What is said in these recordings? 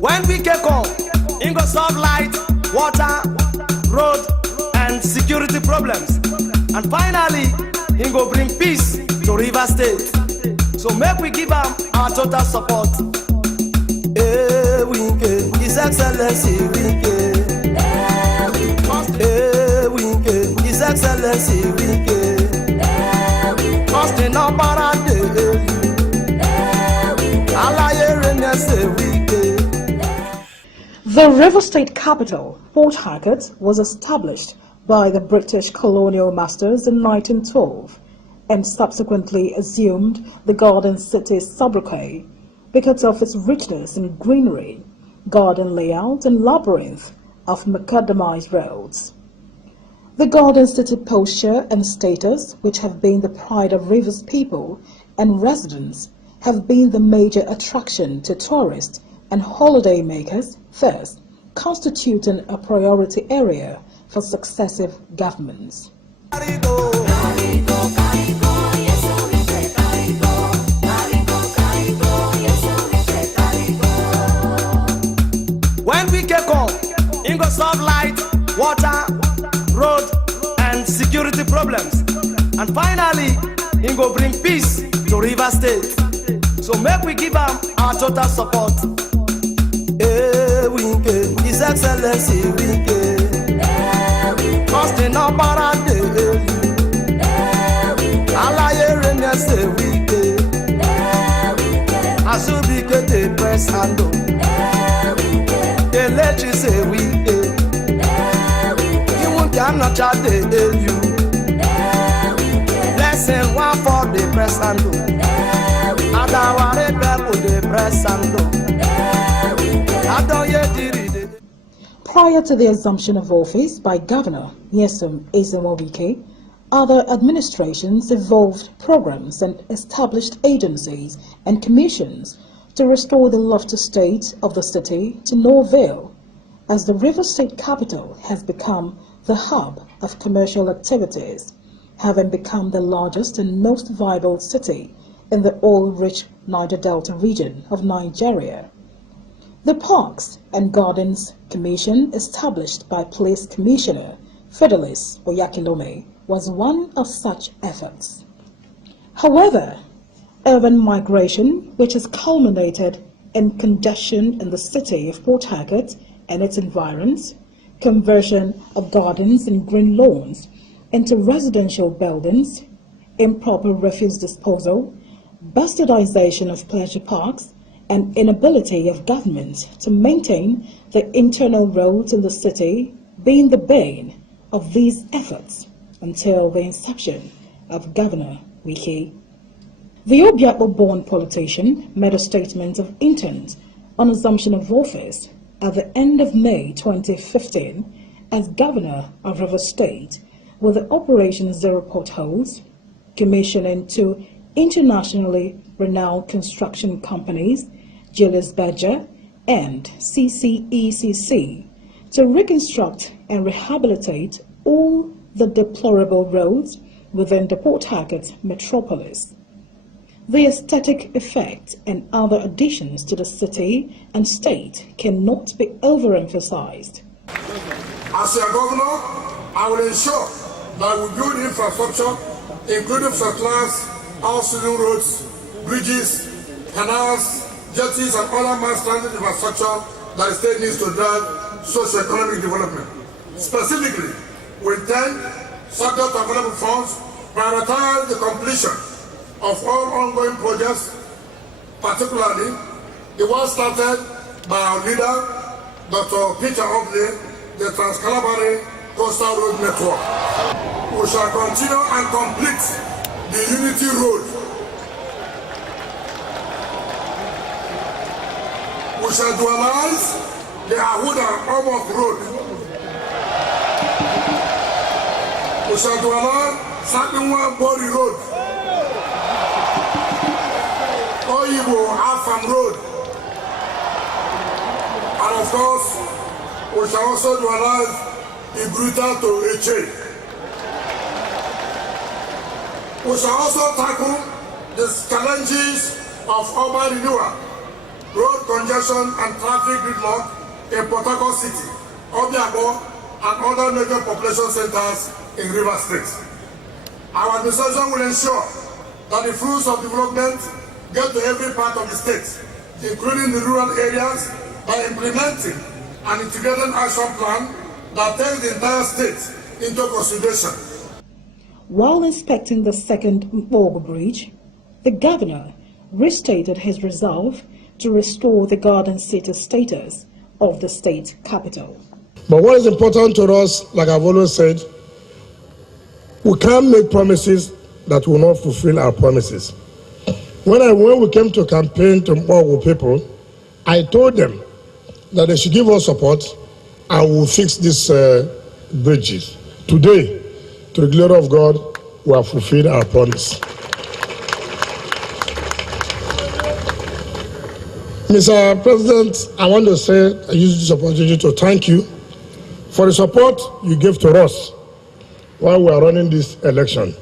When we get come, he go solve light, water, road, and security problems. And finally, he go bring peace to River State. So make we give him our total support. His Excellency Wike. His Excellency Wike. The River State capital, Port Harcourt, was established by the British colonial masters in 1912 and subsequently assumed the Garden City sobriquet because of its richness in greenery, garden layout and labyrinth of macadamized roads. The Garden City posture and status, which have been the pride of Rivers people and residents, have been the major attraction to tourists and holiday makers, thus constituting a priority area for successive governments. When we get come, he go solve light, water, road, and security problems. And finally, he go bring peace to River State. So make we give him our total support. His Excellency Wike. Lesson one for the press and Prior to the assumption of office by Governor Nyesom Ezenwo Wike, other administrations evolved programs and established agencies and commissions to restore the lofty state of the city to no avail, as the River State capital has become the hub of commercial activities, having become the largest and most viable city in the oil-rich Niger Delta region of Nigeria. The Parks and Gardens Commission, established by Police Commissioner Fidelis Oyakilome, was one of such efforts. However, urban migration, which has culminated in congestion in the city of Port Harcourt and its environs, conversion of gardens and green lawns into residential buildings, improper refuse disposal, bastardization of pleasure parks, and inability of government to maintain the internal roads in the city being the bane of these efforts until the inception of Governor Wike. The Obiakpo-born politician made a statement of intent on assumption of office at the end of May 2015 as Governor of River State, with the Operation Zero Potholes, commissioning two internationally renowned construction companies, Julius Berger and CCECC, to reconstruct and rehabilitate all the deplorable roads within the Port Harcourt metropolis. The aesthetic effect and other additions to the city and state cannot be overemphasized. As your governor, I will ensure that we build infrastructure, including first-class housing roads, bridges, canals, jetties, and other mass-transit infrastructure that the state needs to drive socio-economic development. Specifically, we intend, subject to available funds, prioritize the completion of all ongoing projects, particularly the one started by our leader, Dr. Peter Oakley, the Trans-Calabari Coastal Road Network. We shall continue and complete the Unity Road. We shall dualize the Ahuda Omok Road. We shall dualize Sakinwa Bori Road. Oyibo Afam Road. And of course, we shall also dualize the Bruta to Eche. We shall also tackle the challenges of urban renewal road congestion and traffic gridlock in Port Harcourt City, Obiabo, and other major population centers in Rivers State. Our administration will ensure that the fruits of development get to every part of the state, including the rural areas, by implementing an integrated action plan that takes the entire state into consideration. While inspecting the second Mpogo Bridge, the governor restated his resolve to restore the Garden City status of the state capital. But what is important to us, like I've always said, we can't make promises that will not fulfill our promises. When we came to campaign to Mpogo people, I told them that they should give us support and we'll fix these bridges. Today, to the glory of God, we have fulfilled our promise. Mr. President, I want to use this opportunity to thank you for the support you gave to us while we are running this election.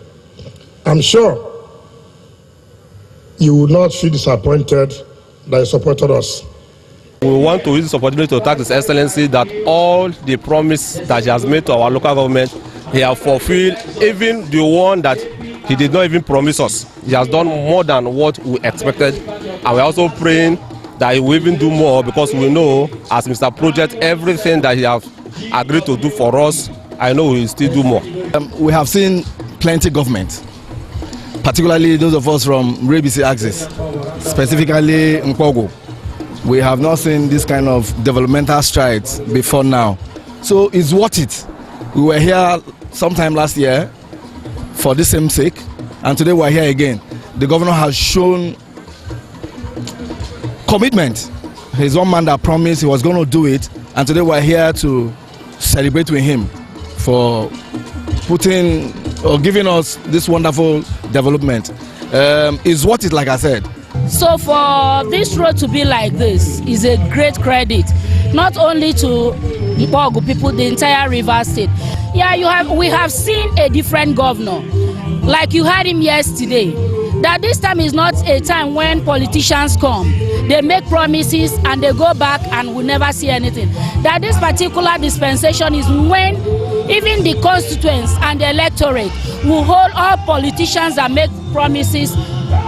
I'm sure you will not feel disappointed that you supported us. We want to use this opportunity to thank His Excellency that all the promise that he has made to our local government, he has fulfilled, even the one that he did not even promise us. He has done more than what we expected, and we're also praying that he will even do more, because we know, as Mr. Project, everything that he has agreed to do for us, I know he will still do more. We have seen plenty government, particularly those of us from Rebisi axis, specifically Mpogo. We have not seen this kind of developmental strides before now. So it's worth it. We were here sometime last year for the same sake, and today we're here again. The governor has shown commitment. He's one man that promised he was going to do it, and today we're here to celebrate with him for putting or giving us this wonderful development. It's worth it, like I said. So for this road to be like this is a great credit, not only to Mpogo people, the entire Rivers State. Yeah, we have seen a different governor, like you heard him yesterday, that this time is not a time when politicians come, they make promises and they go back and we never see anything. That this particular dispensation is when even the constituents and the electorate will hold all politicians that make promises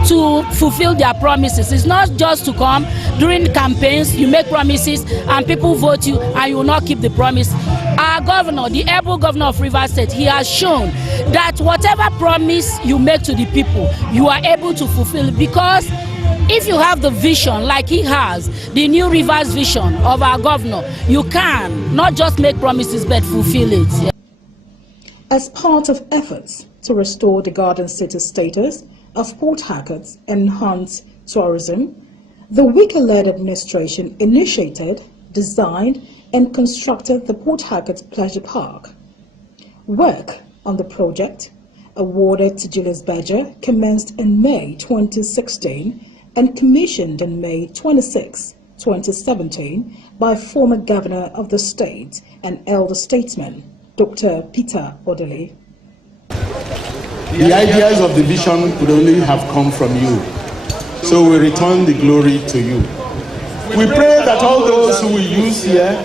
to fulfill their promises. It's not just to come during campaigns, you make promises and people vote you and you will not keep the promise. Our governor, the able governor of Rivers State, he has shown that whatever promise you make to the people, you are able to fulfill it, because if you have the vision like he has, the new Rivers vision of our governor, you can not just make promises but fulfill it. As part of efforts to restore the Garden City status of Port Harcourt and enhance tourism, the Wike-led administration initiated, designed and constructed the Port Harcourt Pleasure Park. Work on the project, awarded to Julius Berger, commenced in May 2016 and commissioned in May 26, 2017 by former governor of the state and elder statesman, Dr. Peter Odili. The ideas of the vision could only have come from you, so we return the glory to you. We pray that all those who will use here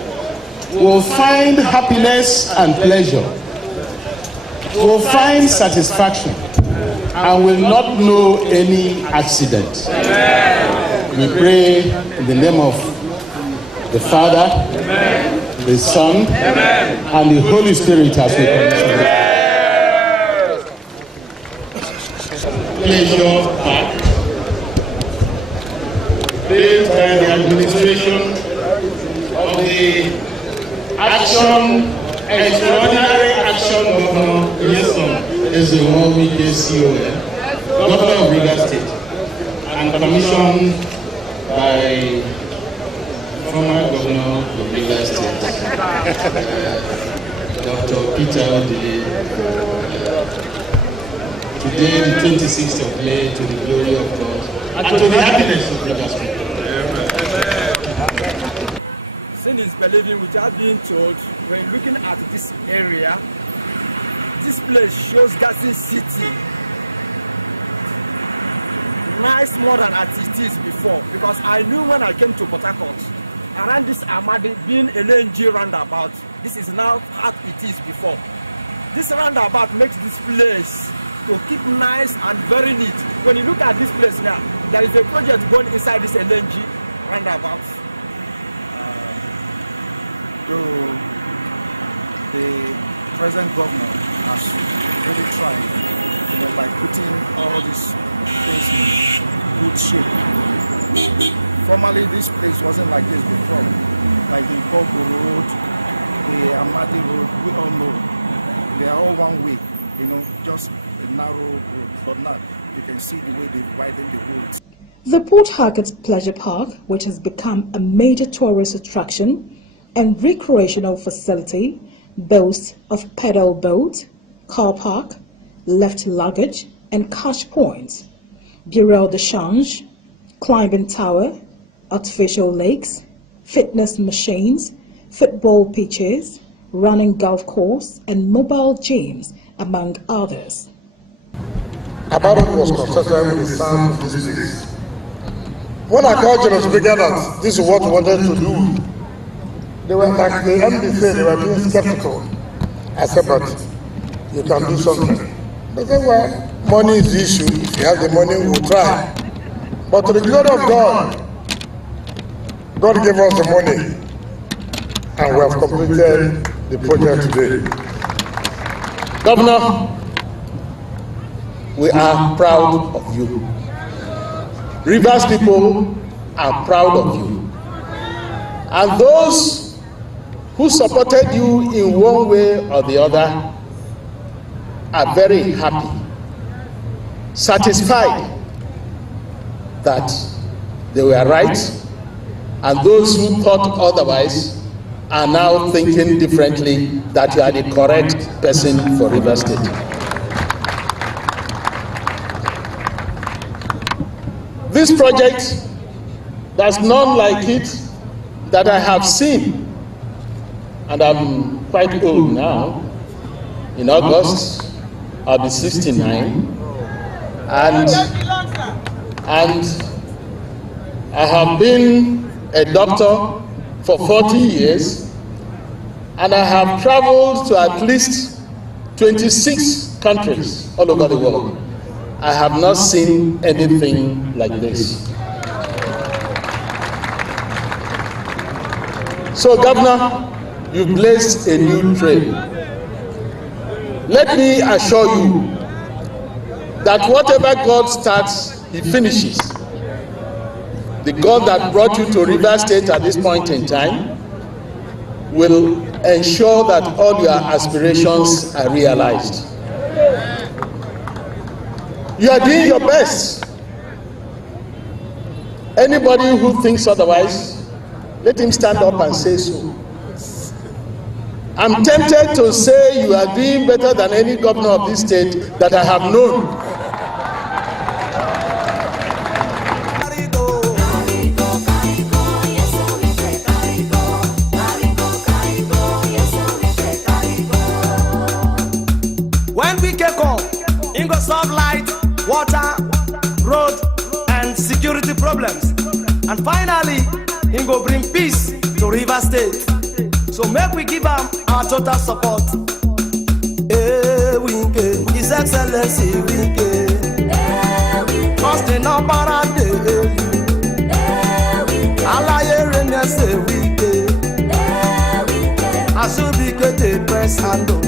will find happiness and pleasure, will find satisfaction, and will not know any accident. Amen. We pray in the name of the Father, Amen, the Son, Amen, and the Holy Spirit as we commission. Pleasure Park, built by the administration of the extraordinary action of Governor of Rivers State, and commissioned by former Governor of Rivers State, Dr. Peter Odili. Today, the 26th of May, to the glory of God, and to the happiness of Rivers State. Sin is believing without being told. When looking at this area, this place shows Garden City. nice more than as it is before, because I knew when I came to Port Harcourt, around this Amadi being a LNG roundabout, this is now how it is before. This roundabout makes this place to keep nice and very neat. When you look at this place now, there is a project going inside this LNG roundabout. Though the present government has really tried, by putting all these things in good shape. Formerly, this place wasn't like this before. Like the Kogo Road, the Amadi Road, we all know they are all one way, just a narrow road. But now you can see the way they've widened the road. The Port Harcourt Pleasure Park, which has become a major tourist attraction and recreational facility, boasts of pedal boat, car park, left luggage and cash points, bureau de change, climbing tower, artificial lakes, fitness machines, football pitches, running golf course and mobile gyms, among others. About was consistent with the sound of this place. When I called General Brigadier that this is what we wanted to do, they were like the MD said, they were being skeptical. I said, but you can do something. They said, well, money is the issue. If you have the money, we'll try. But to the glory of God, God gave us the money, and we have completed the project today. Governor, we are proud of you. Rivers people are proud of you. And those who supported you in one way or the other are very happy, satisfied that they were right, and those who thought otherwise are now thinking differently that you are the correct person for Rivers State. This project, there's none like it that I have seen, and I'm quite old now. In August, I'll be 69, and I have been a doctor for 40 years, and I have traveled to at least 26 countries all over the world. I have not seen anything like this. So, Governor, you've blazed a new trail. Let me assure you that whatever God starts, He finishes. The God that brought you to Rivers State at this point in time will ensure that all your aspirations are realized. You are doing your best. Anybody who thinks otherwise, let him stand up and say so. I'm tempted to say you are doing better than any governor of this state that I have known. When we get on, it go solve light, water, road, and security problems. And finally, it go bring peace to Rivers State. So make we give them our total support. His Excellency Wike, first the number and the Alaye Rene say Wike, Asubike the press handle,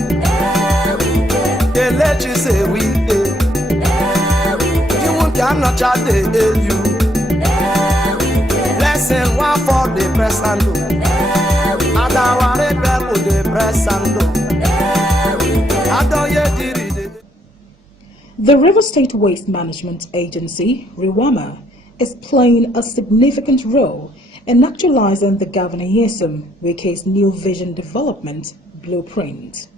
the legend say Wike, you won't not chat the AU, lesson one for the press handle. The River State Waste Management Agency, RIWAMA, is playing a significant role in actualizing the Governor Nyesom Wike's New Vision Development Blueprint.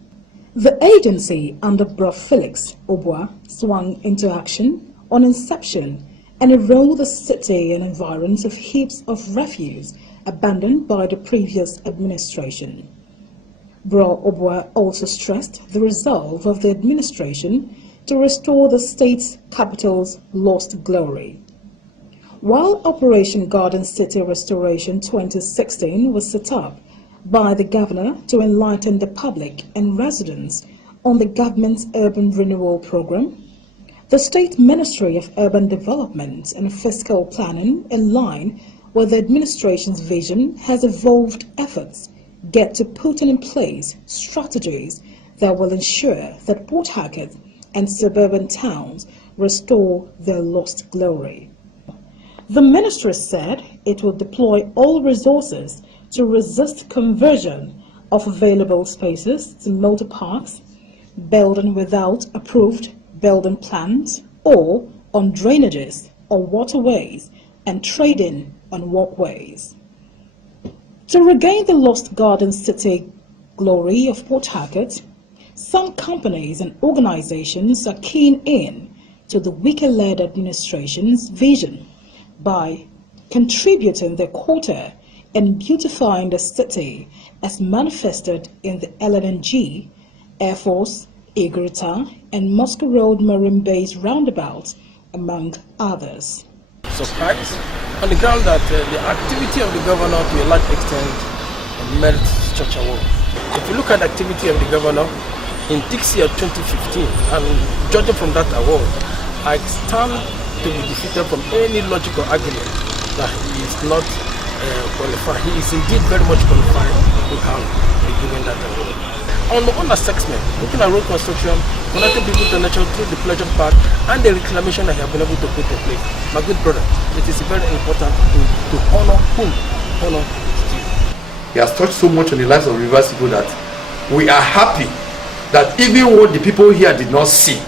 The agency under Prof. Felix Obua swung into action on inception and enrolled the city and environs of heaps of refuse abandoned by the previous administration. Bro Obua also stressed the resolve of the administration to restore the state's capital's lost glory. While Operation Garden City Restoration 2016 was set up by the governor to enlighten the public and residents on the government's urban renewal program, the State Ministry of Urban Development and Fiscal Planning, in line with the administration's vision, has evolved efforts to put in place strategies that will ensure that Port Harcourt and suburban towns restore their lost glory. The ministry said it will deploy all resources to resist conversion of available spaces to motor parks, building without approved building plans, or on drainages or waterways, and trading on walkways. To regain the lost Garden City glory of Port Harcourt, some companies and organizations are keen in to the Wike-led administration's vision by contributing their quota in beautifying the city as manifested in the LNG, Air Force, Igorita, and Moscow Road Marine Base roundabouts, among others. Surprise on the ground that the activity of the governor to a large extent merits such award. If you look at the activity of the governor in this year 2015, and judging from that award, I stand to be defeated from any logical argument that he is not qualified. He is indeed very much qualified to have been given that award. On my own assessment, looking at road construction, connecting people to nature through the pleasure park, and the reclamation I have been able to put in place, my good brother, it is very important to honor whom honor is due. He has touched so much on the lives of Rivers people that we are happy that even what the people here did not see,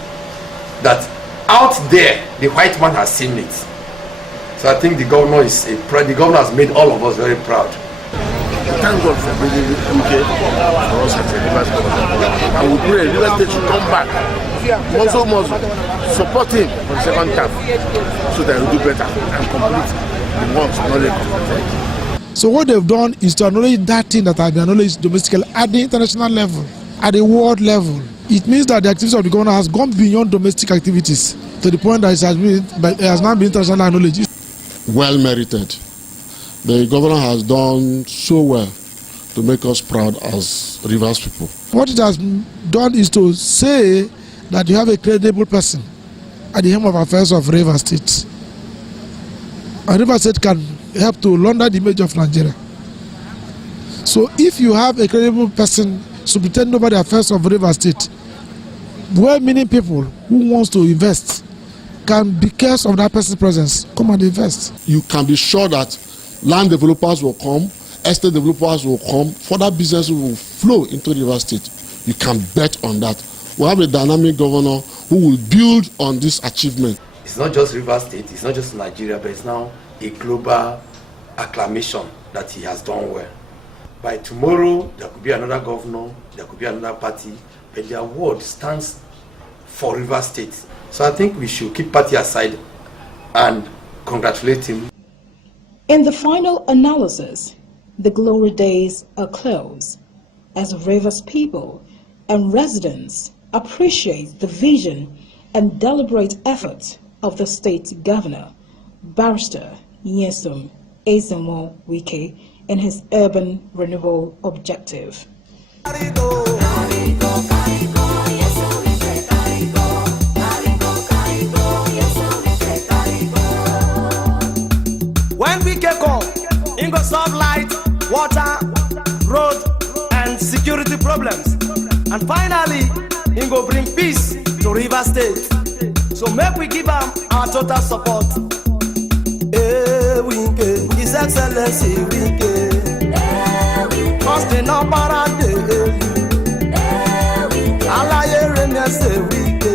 that out there the white man has seen it. So I think the governor has made all of us very proud. Thank God for bringing MK for us at the Rivers government. And we pray Rivers State should come back. Monzo, support him for the second term so that he will do better and complete the ones not yet completed. So what they've done is to acknowledge that thing that has been acknowledged domestically at the international level, at the world level. It means that the activities of the governor has gone beyond domestic activities to the point that it has now been international knowledge. Well merited. The governor has done so well to make us proud as Rivers people. What it has done is to say that you have a credible person at the helm of affairs of Rivers State. And Rivers State can help to launder the image of Nigeria. So if you have a credible person superintending over the affairs of Rivers State, well-meaning people who wants to invest can, because of that person's presence, come and invest. You can be sure that land developers will come, estate developers will come, further businesses will flow into Rivers State. You can bet on that. We have a dynamic governor who will build on this achievement. It's not just Rivers State, it's not just Nigeria, but it's now a global acclamation that he has done well. By tomorrow, there could be another governor, there could be another party, but the award stands for Rivers State. So I think we should keep party aside and congratulate him. In the final analysis, the glory days are close, as Rivers people and residents appreciate the vision and deliberate efforts of the state governor, Barrister Nyesom Ezenwo Wike, in his urban renewal objective. When we get on, it go solve light, water, road, and security problems. And finally, it go bring peace to Rivers State. So make we give them our total support. Wike, His Excellency Wike. Cause the number and the Alaye Renese Wike.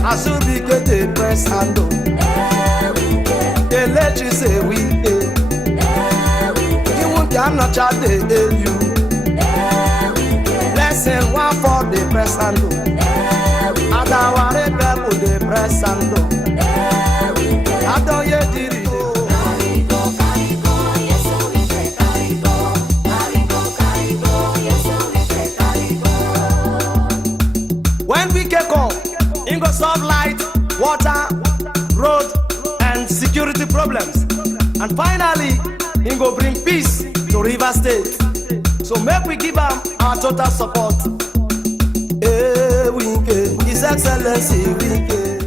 Asubi get the press handle. Say we not chat you. Lesson one for the press and do. And our rebel the press and do. When we come, he go solve light, water, road, and security problems. And finally, he go bring peace to River State. So make we give him our total support. His Excellency Wike.